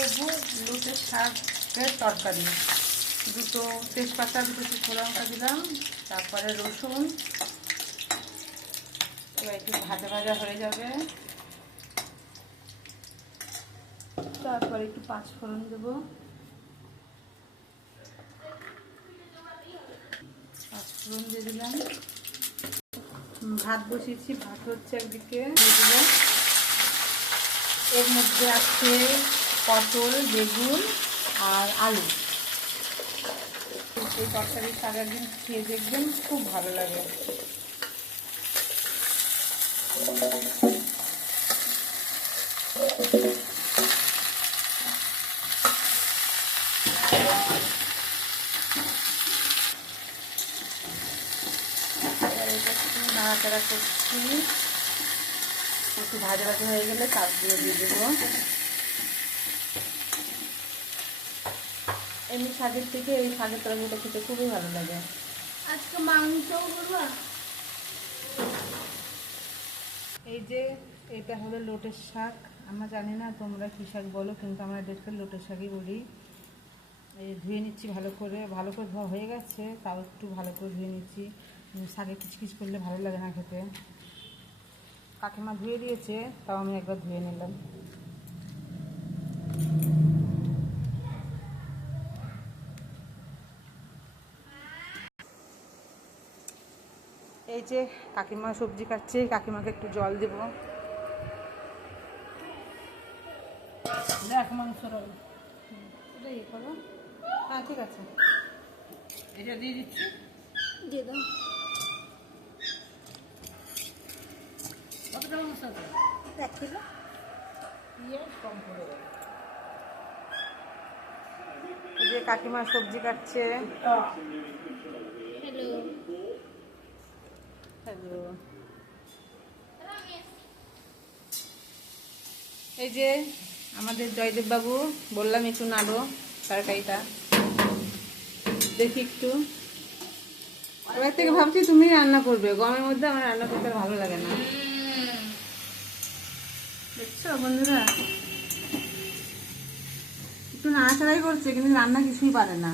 করবো লুটের শাকের তরকারি। দুটো তেজপাতা, দুটো শুকনো লঙ্কা দিলাম, তারপরে রসুন। এবার একটু ভাজা ভাজা হয়ে যাবে, তারপরে একটু পাঁচফোড়ন দেবো। পাঁচফোড়ন দিয়ে দিলাম। ভাত বসিয়েছি, ভাত হচ্ছে, একদিকে দিয়ে দিল। এর মধ্যে আছে পটল, বেগুন আর আলু। এই তরকারি শাক একদিন খেয়ে দেখবেন, খুব ভালো লাগে। নাড়াচাড়া করছি, একটু ভাজা ভাজা হয়ে গেলে চালগুলো দিয়ে দেবো। এমনি শাকের থেকে এই শাকের তরকারিটা খেতে খুবই ভালো লাগে। আজকে মাংস করবো। এই যে এটা হলো লোটের শাক। আমরা জানি না তোমরা কী শাক বলো, কিন্তু আমরা দেখতে লোটের শাকই বলি। এই ধুয়ে নিচ্ছি ভালো করে, ধোয়া হয়ে গেছে, তাও একটু ভালো করে ধুয়ে নিচ্ছি। শাকে কিচকিচ করলে ভালো লাগে না খেতে। কাকিমা ধুয়ে দিয়েছে, তাও আমি একবার ধুয়ে নিলাম। এই যে কাকিমা সবজি কাটছে, কাকিমাকে একটু জল দেব। দেখ মাংস এটা ইয়ে করো। হ্যাঁ ঠিক আছে, এটা দিয়ে দিচ্ছি, দিয়ে দাও। কতটা মাংস আছে? 1 কিলো। পেঁয়াজ কম করে দেবো। এই যে কাকিমা সবজি কাটছে। Hello hello. এই যে আমাদের জয়দেব বাবু, বললাম একটু নাড়ো তরকারিটা, দেখি একটু। এবার থেকে ভাবছি তুমি রান্না করবে, গরমের মধ্যে আমার রান্না করতে ভালো লাগে না। দেখছো বন্ধুরা, একটু নাড়াচাড়াই করছে, কিন্তু রান্না কিছুই পারে না।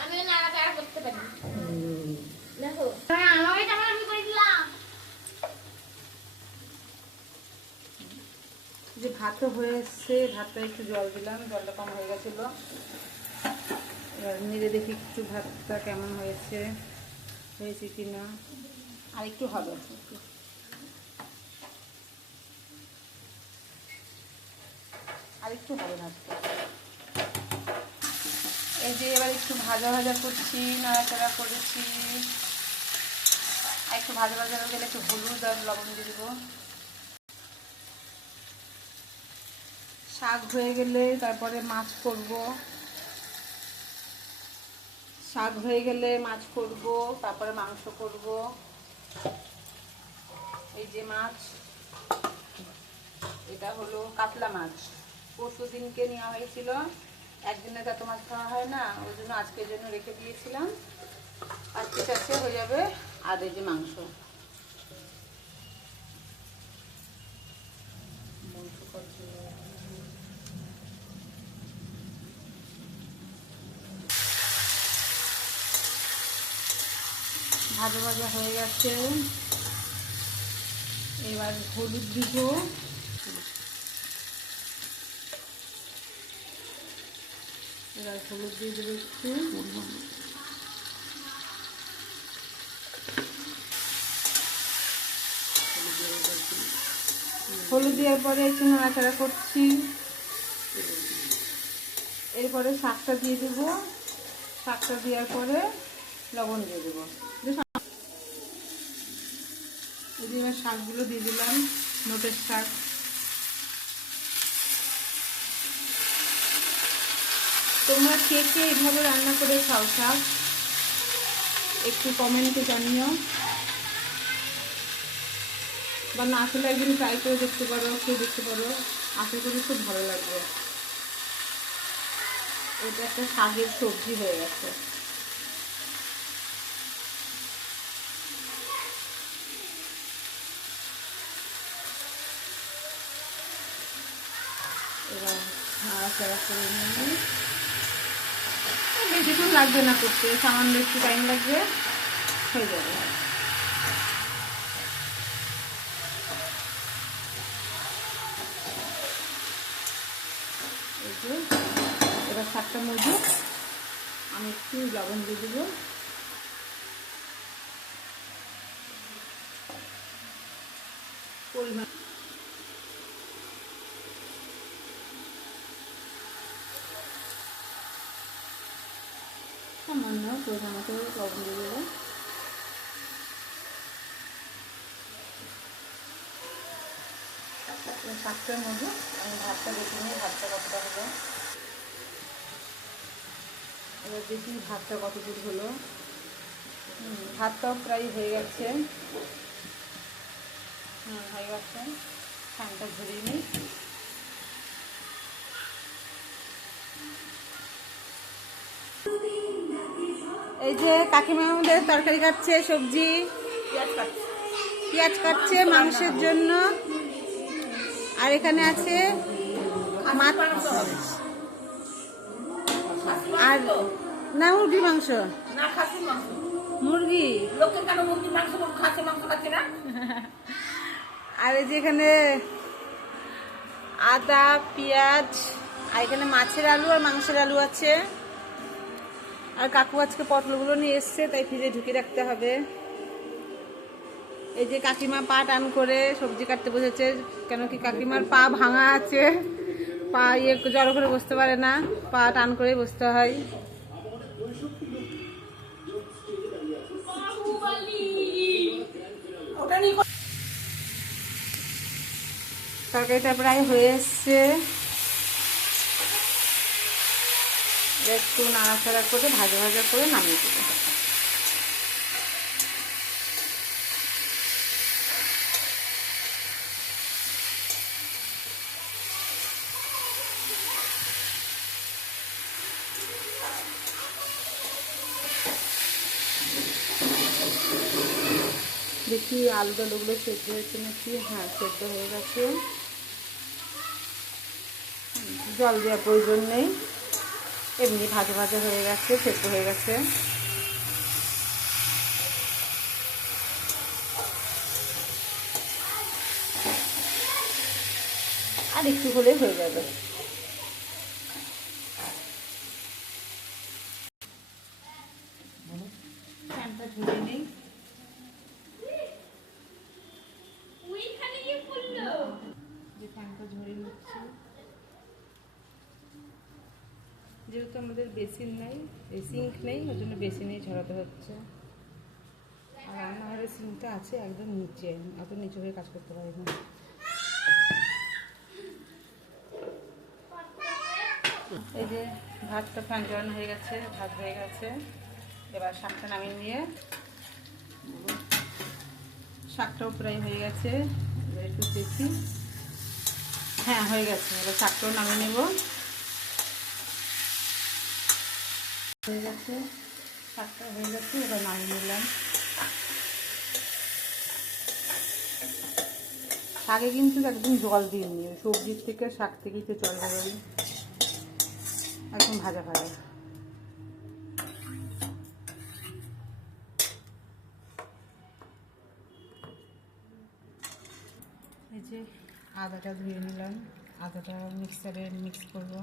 আমি নাড়াচাড়া করতে পারি। দেখো আমাকে কেমন আমি করে দিলাম। যে ভাতও হয়ে এসছে, ভাতটা একটু জল দিলাম, জলটা কম হয়ে গেছিলো। এবার নিয়ে দেখি একটু ভাতটা কেমন হয়েছে কি না। আর একটু হবে, আর একটু হবে ভাতটা। এই যে এবার একটু ভাজা ভাজা করছি, নাড়াচাড়া করেছি। আর একটু ভাজা ভাজা হয়ে গেলে একটু হলুদ আর লবণ দিয়ে দেবো। শাক হয়ে গেলে তারপরে মাছ করব। শাক হয়ে গেলে মাছ করব, তারপরে মাংস করব। এই যে মাছ, এটা হলো কাতলা মাছ। পরশু দিনকে নেওয়া হয়েছিল, একদিনে এত মাছ খাওয়া হয় না, ওই জন্য আজকের জন্য রেখে দিয়েছিলাম। আজকে চাষে হয়ে যাবে। আর এই যে মাংস ভাজা ভাজা হয়ে গেছে। এবার হলুদ দিব, এবার হলুদ দিয়ে দেবো একটু। হলুদ দেওয়ার পরে একটু নাড়াচাড়া করছি। এরপরে শাকটা দিয়ে দেবো, শাকটা দেওয়ার পরে লবণ দিয়ে দেবো। এবার শাকগুলো দিয়ে দিলাম, নোটের শাক। তোমরা কে কে এইভাবে রান্না করে খাও শাক, একটু কমেন্টে জানিও। বা না খেলে একদিন ট্রাই করে দেখতে পারো, খেয়ে দেখতে পারো, আশা করি খুব ভালো লাগবে। এটা একটা শাকের সবজি হয়ে গেছে। নাড়াচাড়া করে নিই। বেশিক্ষণ লাগবে না করতে, সামান্য একটু টাইম লাগবে, হয়ে যাবে। এই যে এবার শাকটা মজুক, আমি একটু লবণ দিয়ে দেবো। পরিমাণ সামান্য পরিমাণ মতো লবণ দিয়ে দেবো। শাকটার মধ্যে আমি ভাতটা দেখে নিই, ভাতটা কতটা হলো। এবার দেখি ভাতটা কত দূর হলো। ভাতটাও প্রায় হয়ে গেছে। হয়ে গেছে, ফ্যানটা ঝরিয়ে নিই। এই যে কাকিমা আমাদের তরকারি কাটছে, সবজি পেঁয়াজ কাটছে মাংসের জন্য। আর এখানে আছে মাছ আর না মুরগির মাংস, না খাসির মাংস। মুরগি। লোকে কেন মুরগির মাংস খাসির মাংস খাচ্ছে না? আর এই যে এখানে আদা পেঁয়াজ, আর এখানে মাছের আলু আর মাংসের আলু আছে। আর কাকু আজকে পটলগুলো নিয়ে এসছে, তাই ফ্রিজে ঢুকিয়ে রাখতে হবে। এই যে কাকিমা পা টান করে সবজি কাটতে বসেছে, কেন কি কাকিমার পা ভাঙা আছে, পা জড়ো করে বসতে পারে না, পা টান করে বসতে হয়। তরকারিটা প্রায় হয়ে এসছে, একটু নাড়াচাড়া করে ভাজা ভাজা করে নামিয়ে দেবো। দেখি আলু টালুগুলো সেদ্ধ হয়েছে নাকি। হ্যাঁ, সেদ্ধ হয়ে গেছে, জল দেওয়ার প্রয়োজন নেই, এমনি ভাজা ভাজা হয়ে গেছে, সেদ্ধ হয়ে গেছে। আর একটু হলে হয়ে যাবে। ফ্যানটা ঝরিয়ে নেই। ওইখানে গিয়ে পড়লো। যে ফ্যানটা ঝরিয়ে নিচ্ছি, যেহেতু আমাদের বেসিন নেই, সিঙ্ক নেই, ওই জন্য বেসিনেই ঝরাতে হচ্ছে। আর রান্নাঘরের সিঙ্কটা আছে একদম নিচে, এত নিচে হয়ে কাজ করতে পারি না। এই যে ভাতটা ফ্যান ঝরানো হয়ে গেছে, ভাত হয়ে গেছে। এবার শাকটা নামিয়ে নিয়ে, শাকটাও প্রায় হয়ে গেছে, এবার একটু দেখি। হ্যাঁ, হয়ে গেছে। এবার শাকটাও নামিয়ে নেব। হয়ে গেছে, শাকটা হয়ে গেছে, এবার নামিয়ে নিলাম। শাকে কিন্তু একদম জল দিইনি, সবজির থেকে শাক থেকেই তো জল বেরোবে, একদম ভাজা ভাজা। এই যে আদাটা ধুয়ে নিলাম, আদাটা মিক্সারে মিক্স করবো।